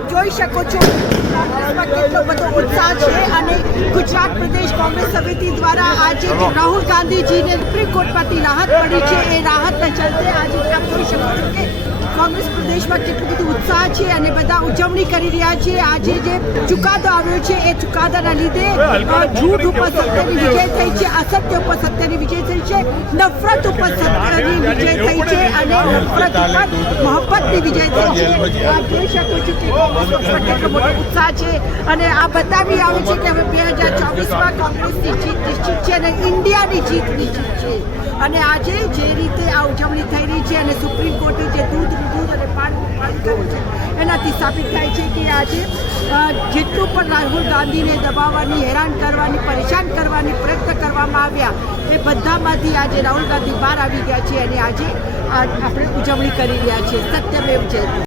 આપ જોઈ શકો છો કોંગ્રેસમાં કેટલો બધો ઉત્સાહ છે અને ગુજરાત પ્રદેશ કોંગ્રેસ સમિતિ દ્વારા આજે જે રાહુલ ગાંધીજીને સુપ્રીમ કોર્ટમાંથી રાહત મળી છે એ રાહતના ચલતે આજે આપ જોઈ શકો છો કે કોંગ્રેસ પ્રદેશમાં કેટલું બધું ઉત્સાહ છે અને બધા ઉજવણી કરી રહ્યા છે। આજે જે ચુકાદો આવ્યો છે એ ચુકાદાના લીધે જૂઠ ઉપર સત્યની વિજય થઈ છે, અસત્ય ઉપર સત્યની વિજય થઈ છે, નફરત ઉપર સત્યની વિજય થઈ છે અને નફરત ઉપર મોહબ્બતની વિજય થઈ છે। આપ જોઈ શકો છો કે કોંગ્રેસમાં કેટલો મોટો ઉત્સાહ છે અને આ બતાવી આવે છે કે હવે 2024માં કોંગ્રેસની જીત નિશ્ચિત છે અને ઇન્ડિયાની જીત નિશ્ચિત છે। અને આજે જે રીતે આ ઉજવણી થઈ રહી છે અને સુપ્રીમ કોર્ટે જે દૂધ અને પાણી કર્યું છે એનાથી સાબિત થાય છે કે આજે જેટલું પણ રાહુલ ગાંધીને દબાવવાની, હેરાન કરવાની, પરેશાન કરવાની પ્રયત્ન કરવામાં આવ્યા એ બધામાંથી આજે રાહુલ ગાંધી બહાર આવી ગયા છે અને આજે આપણે ઉજવણી કરી રહ્યા છીએ। સત્યમેવ જયતે।